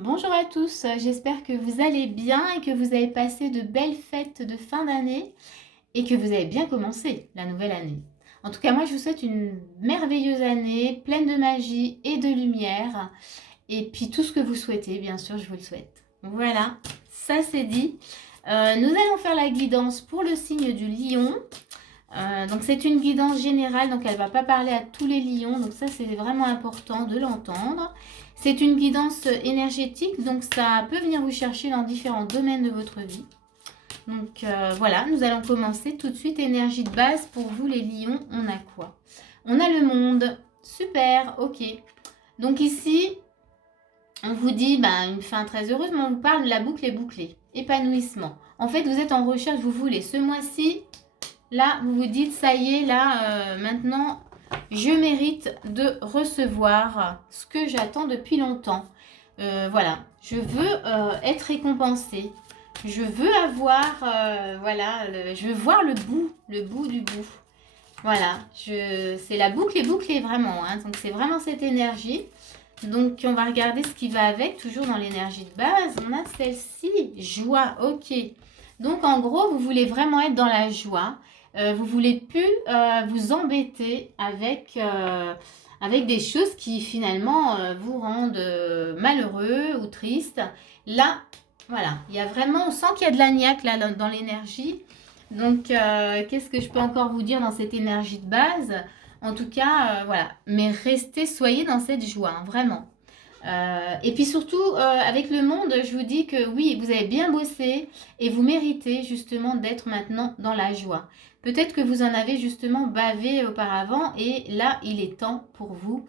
Bonjour à tous, j'espère que vous allez bien et que vous avez passé de belles fêtes de fin d'année et que vous avez bien commencé la nouvelle année. En tout cas, moi je vous souhaite une merveilleuse année, pleine de magie et de lumière. Et puis tout ce que vous souhaitez, bien sûr, je vous le souhaite. Voilà, ça c'est dit. Nous allons faire la guidance pour le signe du lion. Donc c'est une guidance générale, donc elle ne va pas parler à tous les lions, donc ça c'est vraiment important de l'entendre. C'est une guidance énergétique, donc ça peut venir vous chercher dans différents domaines de votre vie. Donc voilà, nous allons commencer tout de suite. Énergie de base pour vous les lions, on a quoi? On a le monde, super, ok. Donc ici, on vous dit une fin très heureuse, mais on vous parle de la boucle est bouclée, épanouissement. En fait, vous êtes en recherche, vous voulez ce mois-ci. Là, vous vous dites, ça y est, là, maintenant, je mérite de recevoir ce que j'attends depuis longtemps. Voilà, je veux être récompensée. Je veux avoir, je veux voir le bout du bout. Voilà, c'est la boucle est bouclée vraiment. Hein, donc, c'est vraiment cette énergie. Donc, on va regarder ce qui va avec, toujours dans l'énergie de base. On a celle-ci, joie, ok. Donc, en gros, vous voulez vraiment être dans la joie. Vous ne voulez plus vous embêter avec des choses qui finalement vous rendent malheureux ou triste. Là, voilà, il y a vraiment, on sent qu'il y a de la niaque là dans l'énergie. Donc, qu'est-ce que je peux encore vous dire dans cette énergie de base? En tout cas, voilà, mais restez, soyez dans cette joie, hein, vraiment. Et puis surtout, avec le monde, je vous dis que oui, vous avez bien bossé et vous méritez justement d'être maintenant dans la joie. Peut-être que vous en avez justement bavé auparavant et là, il est temps pour vous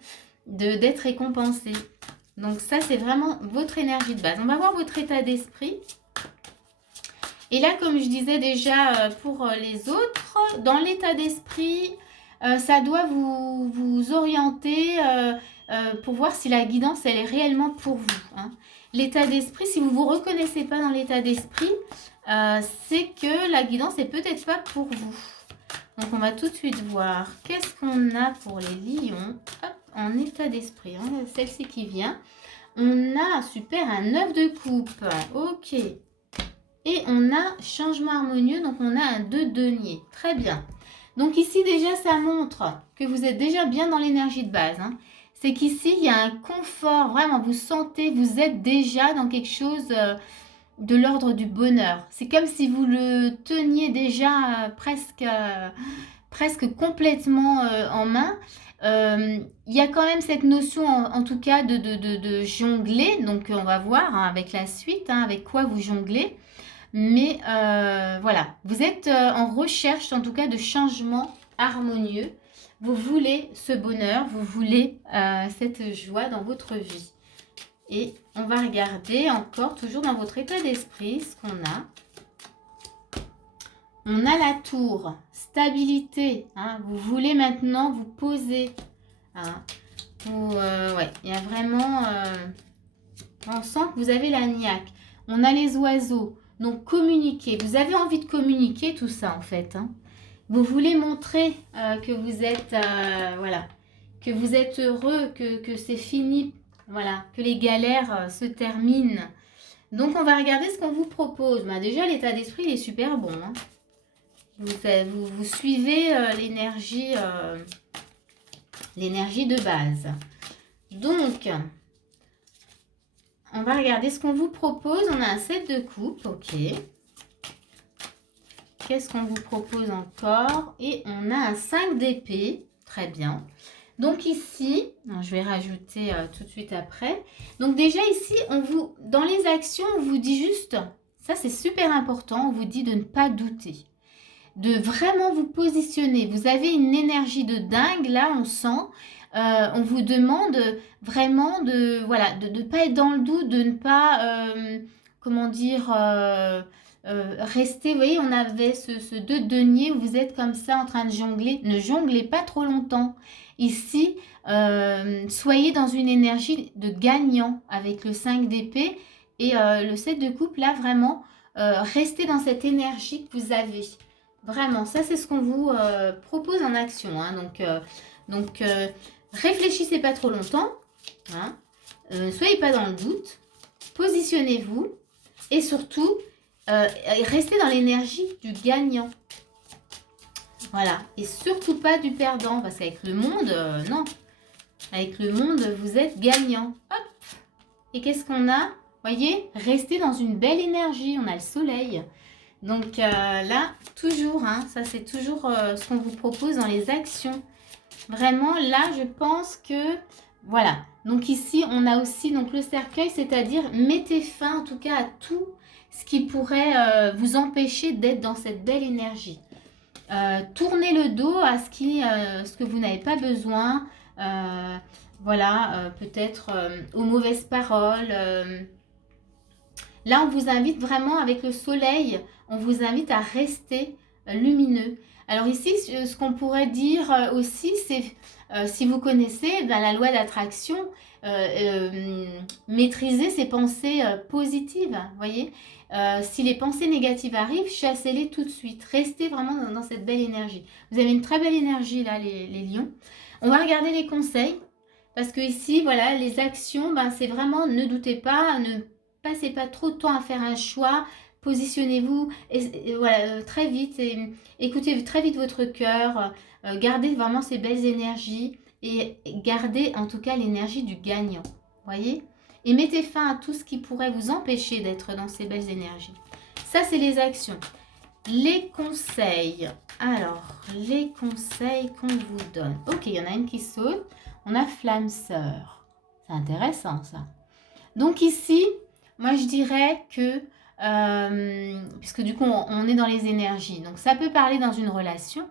d'être récompensé. Donc ça, c'est vraiment votre énergie de base. On va voir votre état d'esprit. Et là, comme je disais déjà pour les autres, dans l'état d'esprit, ça doit vous orienter pour voir si la guidance, elle est réellement pour vous. Hein. L'état d'esprit, si vous ne vous reconnaissez pas dans l'état d'esprit, c'est que la guidance n'est peut-être pas pour vous. Donc, on va tout de suite voir qu'est-ce qu'on a pour les lions. Hop, en état d'esprit, hein, celle-ci qui vient. On a, super, un 9 de coupe. Ok. Et on a changement harmonieux, donc on a un 2 de denier. Très bien. Donc ici déjà, ça montre que vous êtes déjà bien dans l'énergie de base. Hein. C'est qu'ici, il y a un confort, vraiment, vous sentez, vous êtes déjà dans quelque chose de l'ordre du bonheur. C'est comme si vous le teniez déjà presque complètement en main. Il y a quand même cette notion, en tout cas, de jongler. Donc, on va voir hein, avec la suite, hein, avec quoi vous jonglez. Mais voilà, vous êtes en recherche, en tout cas, de changements harmonieux. Vous voulez ce bonheur, vous voulez cette joie dans votre vie. Et on va regarder encore, toujours dans votre état d'esprit, ce qu'on a. On a la tour, stabilité. Hein, vous voulez maintenant vous poser. Hein, ouais, il y a vraiment... on sent que vous avez la niaque. On a les oiseaux. Donc, communiquer. Vous avez envie de communiquer tout ça, en fait. Hein. Vous voulez montrer que vous êtes... voilà. Que vous êtes heureux, que c'est fini. Voilà. Que les galères se terminent. Donc, on va regarder ce qu'on vous propose. Déjà, l'état d'esprit, il est super bon. Hein. Vous suivez l'énergie de base. Donc... on va regarder ce qu'on vous propose. On a un 7 de coupe, ok. Qu'est-ce qu'on vous propose encore? Et on a un 5 d'épée, très bien. Donc ici, je vais rajouter tout de suite après. Donc déjà ici, dans les actions, on vous dit juste, ça c'est super important, on vous dit de ne pas douter. De vraiment vous positionner. Vous avez une énergie de dingue, là on sent... on vous demande vraiment de ne pas être dans le doute, de ne pas, rester. Vous voyez, on avait ce 2 de denier où vous êtes comme ça en train de jongler. Ne jonglez pas trop longtemps. Ici, soyez dans une énergie de gagnant avec le 5 d'épée et le 7 de coupe. Là, vraiment, restez dans cette énergie que vous avez. Vraiment, ça c'est ce qu'on vous propose en action. Hein. Donc, réfléchissez pas trop longtemps. Hein. Soyez pas dans le doute. positionnez-vous et surtout, restez dans l'énergie du gagnant. Voilà, et surtout pas du perdant, parce qu'avec le monde, non. Avec le monde, vous êtes gagnant. Hop. Et qu'est-ce qu'on a? Voyez, restez dans une belle énergie, on a le soleil. Donc là, toujours, hein, ça c'est toujours ce qu'on vous propose dans les actions. Vraiment, là, je pense que, voilà. Donc ici, on a aussi donc, le cercueil, c'est-à-dire mettez fin en tout cas à tout ce qui pourrait vous empêcher d'être dans cette belle énergie. Tournez le dos à ce que vous n'avez pas besoin. Voilà, peut-être aux mauvaises paroles. Là, on vous invite vraiment avec le soleil, on vous invite à rester lumineux. Alors ici, ce qu'on pourrait dire aussi, c'est, si vous connaissez la loi d'attraction, maîtriser ses pensées positives, voyez. Si les pensées négatives arrivent, chassez-les tout de suite. Restez vraiment dans cette belle énergie. Vous avez une très belle énergie là, les lions. On va regarder les conseils. Parce que ici, voilà, les actions, ben, c'est vraiment, ne doutez pas, ne passez pas trop de temps à faire un choix. Positionnez-vous voilà, très vite et écoutez très vite votre cœur. Gardez vraiment ces belles énergies et gardez en tout cas l'énergie du gagnant. Voyez? Et mettez fin à tout ce qui pourrait vous empêcher d'être dans ces belles énergies. Ça, c'est les actions. Les conseils. Alors, les conseils qu'on vous donne. Ok, il y en a une qui saute. On a flamme sœur. C'est intéressant, ça. Donc ici, moi, je dirais que, puisque du coup, on est dans les énergies. Donc, ça peut parler dans une relation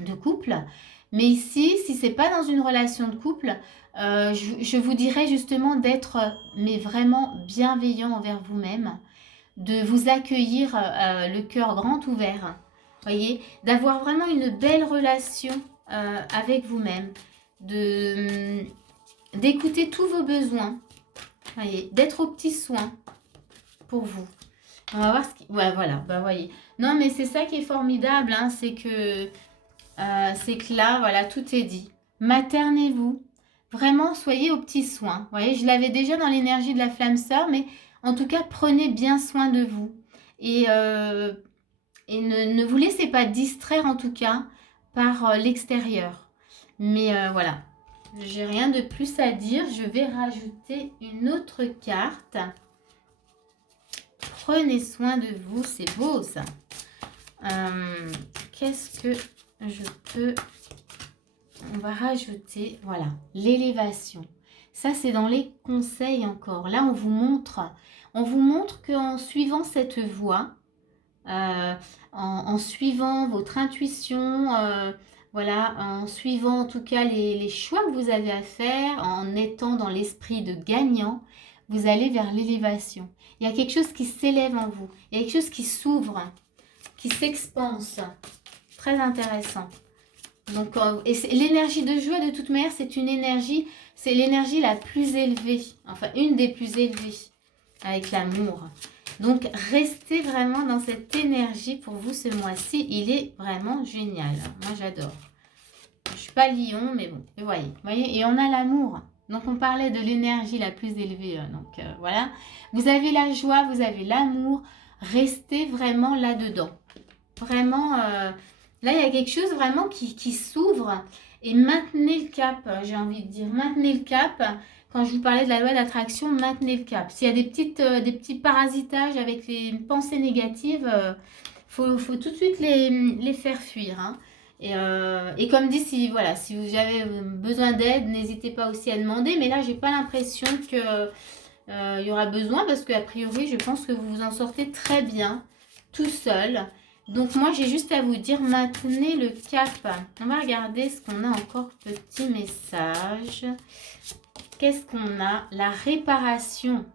de couple. Mais ici, si c'est pas dans une relation de couple, je vous dirais justement d'être mais vraiment bienveillant envers vous-même, de vous accueillir le cœur grand ouvert, voyez, d'avoir vraiment une belle relation avec vous-même, d'écouter tous vos besoins, voyez, d'être aux petits soins pour vous. On va voir ce qui... Ouais, voilà, bah voyez. Non, mais c'est ça qui est formidable, hein, c'est que là, voilà, tout est dit. Maternez-vous. Vraiment, soyez aux petits soins. Vous voyez, je l'avais déjà dans l'énergie de la flamme sœur, mais en tout cas, prenez bien soin de vous. Et ne vous laissez pas distraire, en tout cas, par l'extérieur. Mais voilà, j'ai rien de plus à dire. Je vais rajouter une autre carte. Prenez soin de vous, c'est beau ça. Qu'est-ce que je peux... On va rajouter, voilà, l'élévation. Ça, c'est dans les conseils encore. Là, on vous montre qu'en suivant cette voie, en suivant votre intuition, voilà, en suivant en tout cas les choix que vous avez à faire, en étant dans l'esprit de gagnant, vous allez vers l'élévation. Il y a quelque chose qui s'élève en vous. Il y a quelque chose qui s'ouvre, qui s'expanse. Très intéressant. Donc, et l'énergie de joie, de toute manière, c'est une énergie, c'est l'énergie la plus élevée, enfin une des plus élevées, avec l'amour. Donc, restez vraiment dans cette énergie pour vous ce mois-ci. Il est vraiment génial. Moi, j'adore. Je ne suis pas lion, mais bon, vous voyez, et on a l'amour. Donc, on parlait de l'énergie la plus élevée. Donc, voilà. Vous avez la joie, vous avez l'amour. Restez vraiment là-dedans. Vraiment... là, il y a quelque chose vraiment qui s'ouvre et maintenez le cap, j'ai envie de dire. Maintenez le cap. Quand je vous parlais de la loi d'attraction, maintenez le cap. S'il y a des petits parasitages avec les pensées négatives, faut tout de suite les faire fuir. Hein. Et comme dit, si vous avez besoin d'aide, n'hésitez pas aussi à demander. Mais là, j'ai pas l'impression que y aura besoin parce qu'a priori, je pense que vous vous en sortez très bien, tout seul. Donc moi, j'ai juste à vous dire, maintenez le cap. On va regarder ce qu'on a encore, petit message. Qu'est-ce qu'on a? La réparation.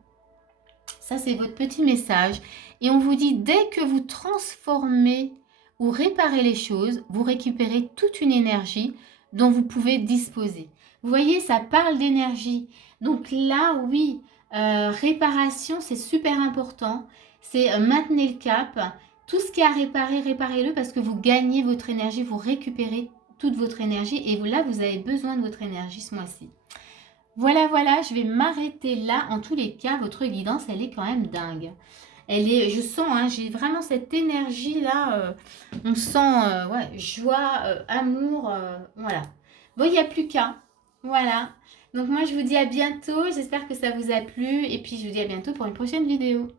Ça, c'est votre petit message. Et on vous dit, dès que vous transformez ou réparez les choses, vous récupérez toute une énergie dont vous pouvez disposer. Vous voyez, ça parle d'énergie. Donc là, oui, réparation, c'est super important. C'est maintenez le cap. Tout ce qui est à réparer, réparez-le parce que vous gagnez votre énergie, vous récupérez toute votre énergie et là, vous avez besoin de votre énergie ce mois-ci. Voilà, voilà, je vais m'arrêter là. En tous les cas, votre guidance, elle est quand même dingue. Elle est, je sens, hein, j'ai vraiment cette énergie-là. On sent ouais, joie, amour. Voilà. Bon, il n'y a plus qu'à. Voilà. Donc moi, je vous dis à bientôt. J'espère que ça vous a plu. Et puis, je vous dis à bientôt pour une prochaine vidéo.